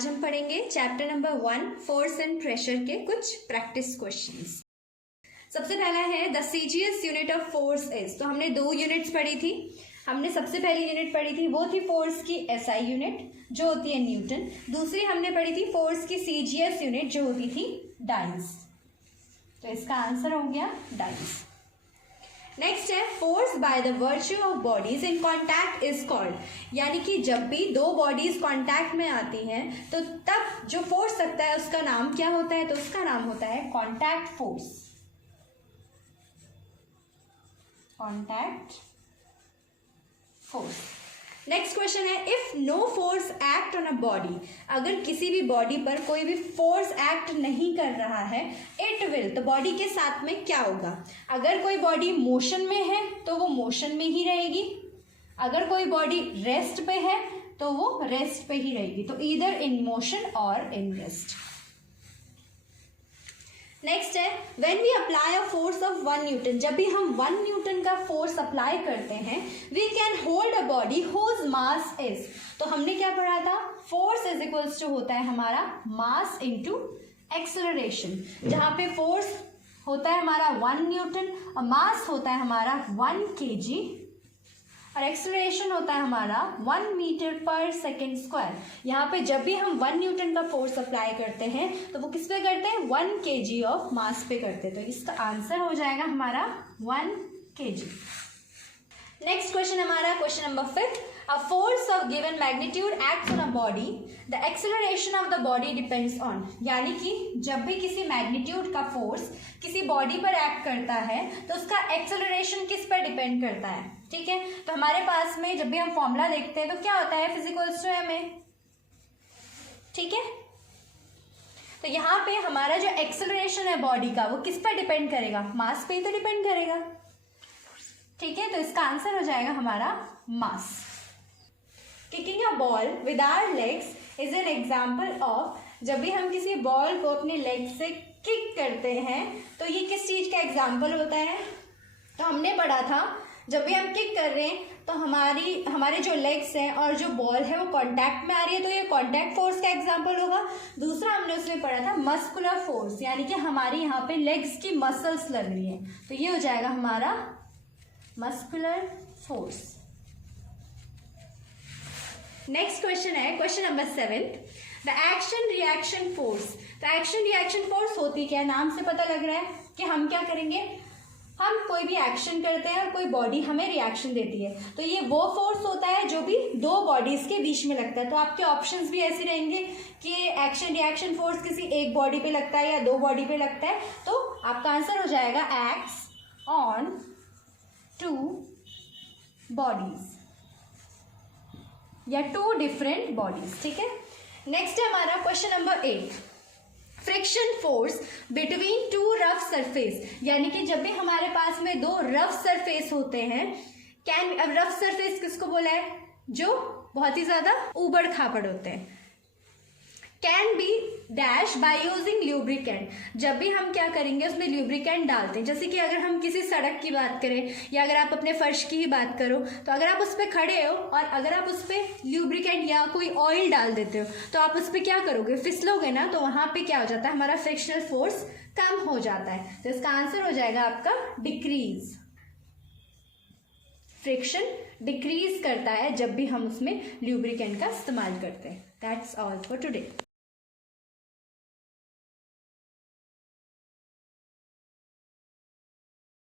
आज हम पढ़ेंगे chapter number 1 force and pressure के कुछ प्रैक्टिस क्वेश्चंस। सबसे पहला है the CGS unit of force is. तो हमने 2 यूनिट्स पढ़ी थी। हमने सबसे पहली यूनिट पढ़ी थी वो थी फोर्स की एसआई यूनिट जो होती है न्यूटन। दूसरी हमने पढ़ी थी फोर्स की सीजीएस यूनिट जो होती थी डाइस। तो इसका आंसर हो गया डाइस। नेक्स्ट है force by the virtue of bodies in contact is called. यानी कि जब भी 2 बॉडीज कॉन्टैक्ट में आती हैं तो तब जो फोर्स लगता है उसका नाम क्या होता है? तो उसका नाम होता है contact force. Contact force. Next question है if no force act on a body. अगर किसी भी बॉडी पर कोई भी फोर्स एक्ट नहीं कर रहा है इट विल, तो बॉडी के साथ में क्या होगा? अगर कोई बॉडी मोशन में है तो वो मोशन में ही रहेगी, अगर कोई बॉडी रेस्ट पे है तो वो रेस्ट पे ही रहेगी। तो ईदर इन मोशन और इन रेस्ट। नेक्स्ट है when we apply a force of 1 newton. जब भी हम 1 न्यूटन का फोर्स अप्लाई करते हैं we can hold a body whose mass is. तो हमने क्या पढ़ा था? फोर्स इज इक्वल्स टू होता है हमारा मास इनटू एक्सेलरेशन। जहां पे फोर्स होता है हमारा 1 न्यूटन और मास होता है हमारा 1 kg और एक्सेलरेशन होता है हमारा 1 मीटर पर सेकेंड स्क्वायर। यहाँ पे जब भी हम 1 न्यूटन का फोर्स अप्लाई करते हैं तो वो किस पे करते हैं? 1 kg ऑफ मास पे करते हैं। तो इसका आंसर हो जाएगा हमारा 1 kg। नेक्स्ट क्वेश्चन हमारा question number 5। A force of given magnitude acts on a body, the acceleration of the body depends on. यानी कि जब भी किसी मैग्नीट्यूड का फोर्स किसी बॉडी पर एक्ट करता है तो उसका एक्सेलरेशन किस पर डिपेंड करता है? ठीक है, तो हमारे पास में जब भी हम फॉर्मूला देखते हैं तो क्या होता है? फिजिकल्स टू एम ए। ठीक है, तो यहाँ पे हमारा जो एक्सेलरेशन है बॉडी का वो किस पर डिपेंड करेगा? मास पे ही तो डिपेंड करेगा। ठीक है, तो इसका आंसर हो जाएगा हमारा mass. Kicking a ball with our legs is an example of. जब भी हम किसी बॉल को अपने लेग से किक करते हैं तो ये किस चीज का एग्जाम्पल होता है? तो हमने पढ़ा था जब भी हम किक कर रहे हैं तो हमारे जो लेग्स हैं और जो बॉल है वो कांटेक्ट में आ रही है, तो ये कांटेक्ट फोर्स का एग्जांपल होगा। दूसरा हमने उसमें पढ़ा था मस्कुलर फोर्स, यानी कि हमारी यहाँ पे लेग्स की मसल्स लग रही हैं, तो ये हो जाएगा हमारा मस्कुलर फोर्स। नेक्स्ट क्वेश्चन है question number 7। The action reaction force. तो एक्शन रिएक्शन फोर्स होती क्या? नाम से पता लग रहा है कि हम क्या करेंगे, हम कोई भी एक्शन करते हैं और कोई बॉडी हमें रिएक्शन देती है, तो ये वो फोर्स होता है जो भी 2 बॉडीज के बीच में लगता है। तो आपके ऑप्शंस भी ऐसे रहेंगे कि एक्शन रिएक्शन फोर्स किसी एक बॉडी पे लगता है या 2 बॉडी पे लगता है। तो आपका आंसर हो जाएगा एक्ट्स ऑन 2 बॉडीज या 2 डिफरेंट बॉडीज। ठीक है, नेक्स्ट है हमारा question number 8। Friction force between 2 rough surface. यानी कि जब भी हमारे पास में 2 रफ सरफेस होते हैं, अब रफ सरफेस किसको बोला है? जो बहुत ही ज्यादा ऊबड़ खाबड़ होते हैं। Can be dash by using lubricant. जब भी हम क्या करेंगे उसमें ल्यूब्रिकेंट डालते हैं। जैसे कि अगर हम किसी सड़क की बात करें या अगर आप अपने फर्श की ही बात करो, तो अगर आप उस पर खड़े हो और अगर आप उस पर ल्यूब्रिकेंट या कोई ऑयल डाल देते हो तो आप उस पर क्या करोगे? फिसलोगे ना, तो वहां पे क्या हो जाता है? हमारा फ्रिक्शनल फोर्स कम हो जाता है। तो इसका आंसर हो जाएगा आपका डिक्रीज। फ्रिक्शन डिक्रीज करता है जब भी हम उसमें ल्यूब्रिकेंट का इस्तेमाल करते हैं। That's all for today.